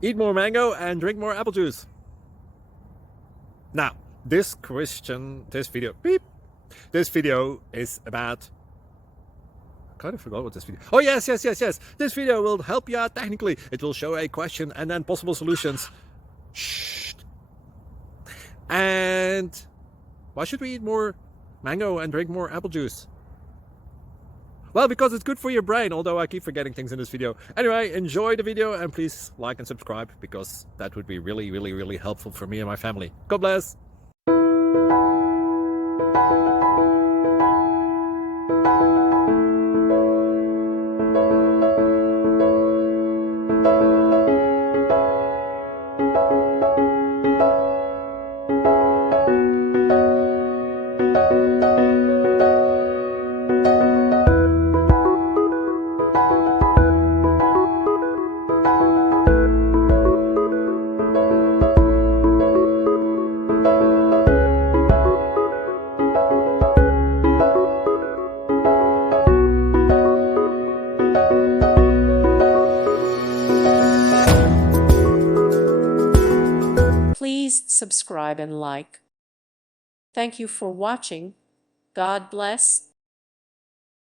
Eat more mango and drink more apple juice. Now, this video is about... I kind of forgot what this video... Oh, yes. This video will help you out technically. It will show a question and then possible solutions. Shh. And why should we eat more mango and drink more apple juice? Well, because it's good for your brain, although I keep forgetting things in this video. Anyway, enjoy the video and please like and subscribe, because that would be really helpful for me and my family. God bless! Please subscribe and like. Thank you for watching. God bless.